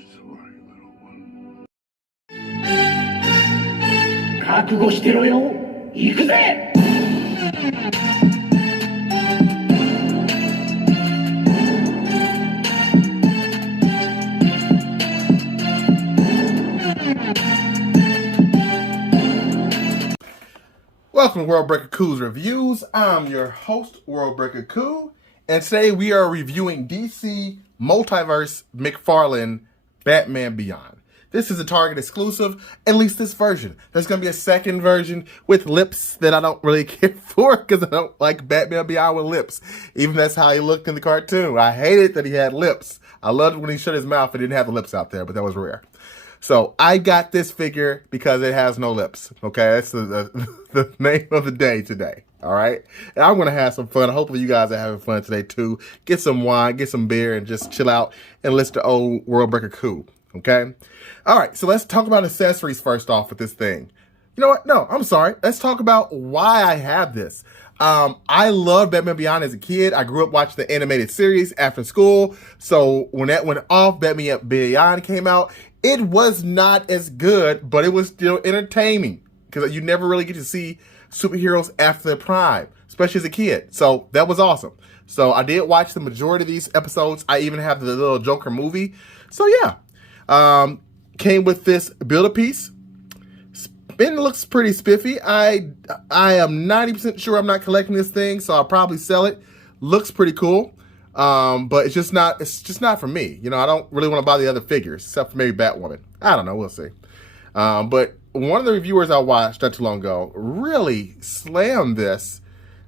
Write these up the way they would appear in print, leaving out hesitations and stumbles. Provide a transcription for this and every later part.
sorry, little one. 覚悟してろよ。行くぜ。Welcome to World Breaker Cool's Reviews. I'm your host, World Breaker Cool, and today we are reviewing DC Multiverse Mcfarlane Batman Beyond. This is a Target exclusive, at least this version. There's going to be a second version with lips that I don't really care for because I don't like Batman Beyond with lips. Even that's how he looked in the cartoon. I hated that he had lips. I loved when he shut his mouth and didn't have the lips out there, but that was rare. So I got this figure because it has no lips. Okay, that's the name of the day today. All right, and I'm gonna have some fun. Hopefully you guys are having fun today too. Get some wine, get some beer, and just chill out and listen to old World Breaker Cool. Okay, all right. So let's talk about accessories first off with this thing. You know what? No, I'm sorry. Let's talk about why I have this. I loved Batman Beyond as a kid. I grew up watching the animated series after school. So when that went off, Batman Beyond came out. It was not as good, but it was still entertaining because you never really get to see superheroes after their prime, especially as a kid. So that was awesome. So I did watch the majority of these episodes. I even have the little Joker movie. So yeah, came with this Build-A-Piece. It looks pretty spiffy. I am 90% sure I'm not collecting this thing, so I'll probably sell it. Looks pretty cool. But it's just not for me. You know, I don't really want to buy the other figures, except for maybe Batwoman. I don't know, we'll see. But one of the reviewers I watched not too long ago really slammed this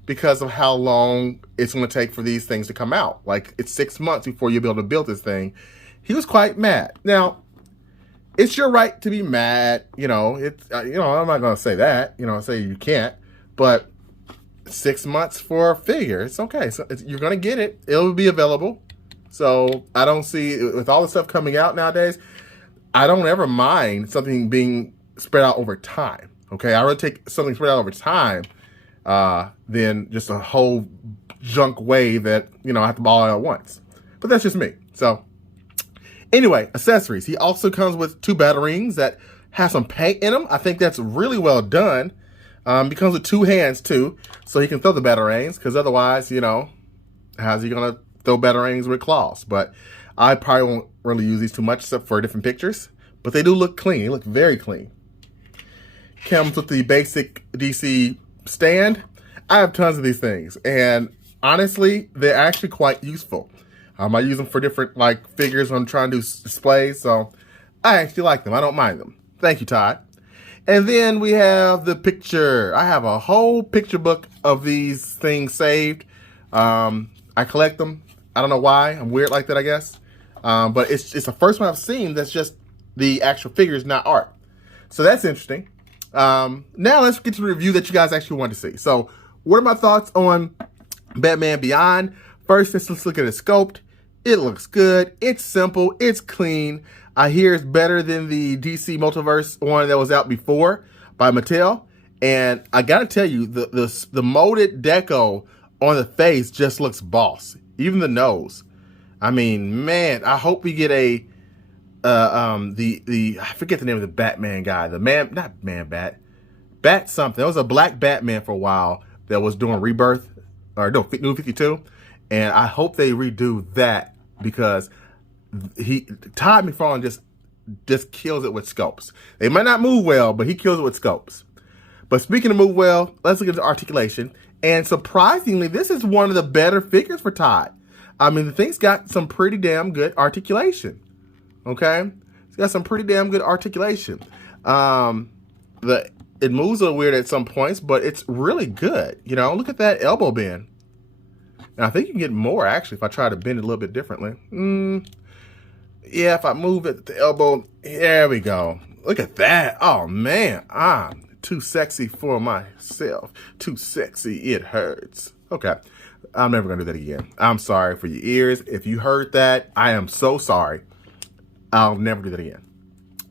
because of how long it's going to take for these things to come out. Like, it's 6 months before you'll be able to build this thing. He was quite mad. Now, it's your right to be mad. You know, I'm not going to say that. You know, say you can't. But 6 months for a figure, it's okay. So you're gonna get it. It'll be available. So I don't see, with all the stuff coming out nowadays, I don't ever mind something being spread out over time. Okay, I rather take something spread out over time than just a whole junk wave that I have to buy all at once. But that's just me. So anyway, accessories. He also comes with 2 batarangs that have some paint in them. I think that's really well done. He comes with 2 hands too, so he can throw the batarangs, because otherwise, how's he gonna throw batarangs with claws? But I probably won't really use these too much except for different pictures. But they do look clean. They look very clean. Comes with the basic DC stand. I have tons of these things, and honestly, they're actually quite useful. I use them for different figures when I'm trying to do displays, so I actually like them. I don't mind them. Thank you, Todd. And then we have the picture. I have a whole picture book of these things saved. I collect them. I don't know why. I'm weird like that, I guess. But it's the first one I've seen that's just the actual figures, not art. So that's interesting. Now let's get to the review that you guys actually want to see. So what are my thoughts on Batman Beyond? First, let's look at it sculpt. It looks good. It's simple. It's clean. I hear it's better than the DC Multiverse one that was out before by Mattel. And I gotta tell you, the molded deco on the face just looks boss. Even the nose. I mean, man, I hope we get I forget the name of the Batman guy. Bat something. There was a black Batman for a while that was doing Rebirth, or no, New 52. And I hope they redo that, because Todd McFarlane just kills it with sculpts. They might not move well, but he kills it with sculpts. But speaking of move well, let's look at the articulation. And surprisingly, this is one of the better figures for Todd. I mean, the thing's got some pretty damn good articulation. Okay? It's got some pretty damn good articulation. It moves a little weird at some points, but it's really good. Look at that elbow bend. And I think you can get more, actually, if I try to bend it a little bit differently. Yeah, if I move it, the elbow, there we go. Look at that. Oh, man, I'm too sexy for myself. Too sexy, it hurts. Okay, I'm never going to do that again. I'm sorry for your ears. If you heard that, I am so sorry. I'll never do that again.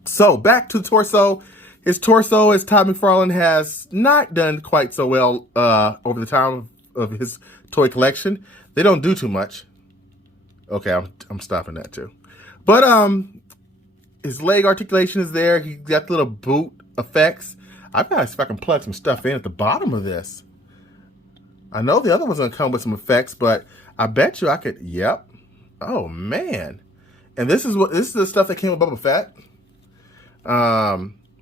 So, back to the torso. His torso, as Todd McFarlane has not done quite so well over the time of his toy collection. They don't do too much. Okay, I'm stopping that too. But His leg articulation is there. He got the little boot effects. I've got to see if I can plug some stuff in at the bottom of this. I know the other one's going to come with some effects, but I bet you I could. Yep. Oh, man. And this is the stuff that came with Boba Fett.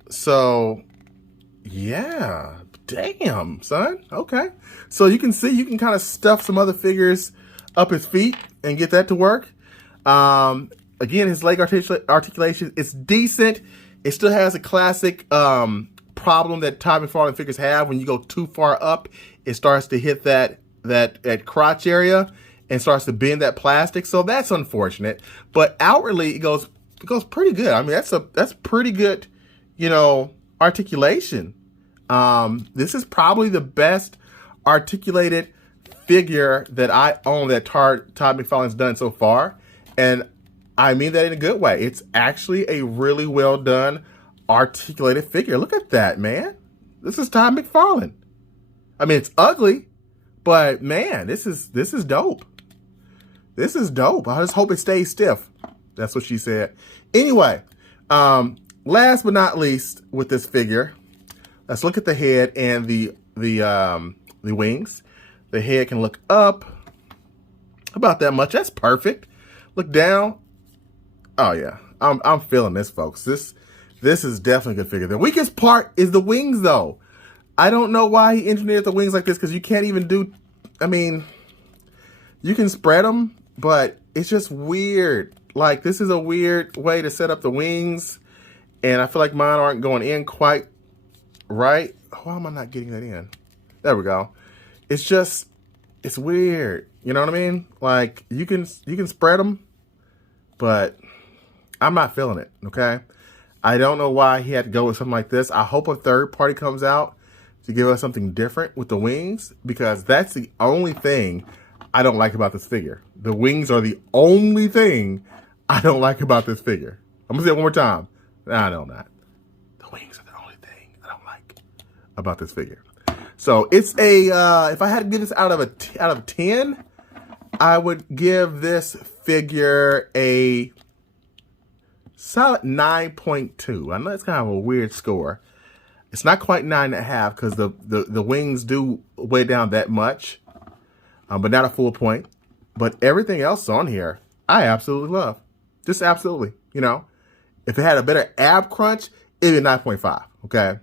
So, yeah. Damn, son. Okay. So you can see, you can kind of stuff some other figures up his feet and get that to work. Again, his leg articulation, it's decent. It still has a classic problem that Todd McFarlane figures have. When you go too far up, it starts to hit that crotch area and starts to bend that plastic. So that's unfortunate. But outwardly, it goes pretty good. I mean, that's pretty good, articulation. This is probably the best articulated figure that I own that Todd McFarlane's done so far. And I mean that in a good way. It's actually a really well done articulated figure. Look at that, man. This is Todd McFarlane. I mean, it's ugly, but man, this is dope. This is dope. I just hope it stays stiff. That's what she said. Anyway, last but not least with this figure, let's look at the head and the wings. The head can look up about that much. That's perfect. Look down. Oh yeah, I'm feeling this, folks. This is definitely a good figure. The weakest part is the wings, though. I don't know why he engineered the wings like this, because you can't even do. I mean, you can spread them, but it's just weird. Like, this is a weird way to set up the wings, and I feel like mine aren't going in quite right. Why am I not getting that in? There we go. It's weird. You know what I mean? Like, you can spread them, but I'm not feeling it, okay? I don't know why he had to go with something like this. I hope a third party comes out to give us something different with the wings, because that's the only thing I don't like about this figure. The wings are the only thing I don't like about this figure. I'm going to say it one more time. Nah, no, not. The wings are the only thing I don't like about this figure. So it's if I had to give this out of 10, I would give this figure a solid 9.2. I know it's kind of a weird score. It's not quite 9.5 because the wings do weigh down that much, but not a full point. But everything else on here, I absolutely love. Just absolutely. If it had a better ab crunch, it'd be 9.5. Okay.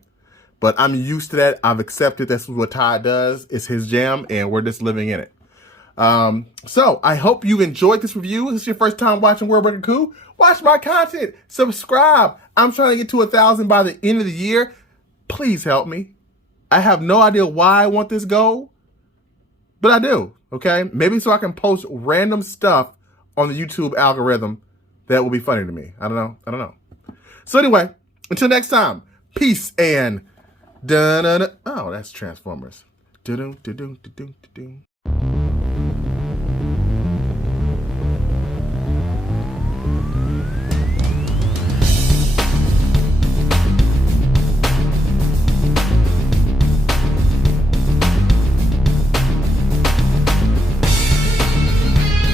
But I'm used to that. I've accepted that's what Todd does. It's his jam, and we're just living in it. So I hope you enjoyed this review. If this is your first time watching World Breaker Coup, watch my content. Subscribe. I'm trying to get to 1,000 by the end of the year. Please help me. I have no idea why I want this goal, but I do. Okay. Maybe so I can post random stuff on the YouTube algorithm that will be funny to me. I don't know. So anyway, until next time, peace and oh, that's Transformers.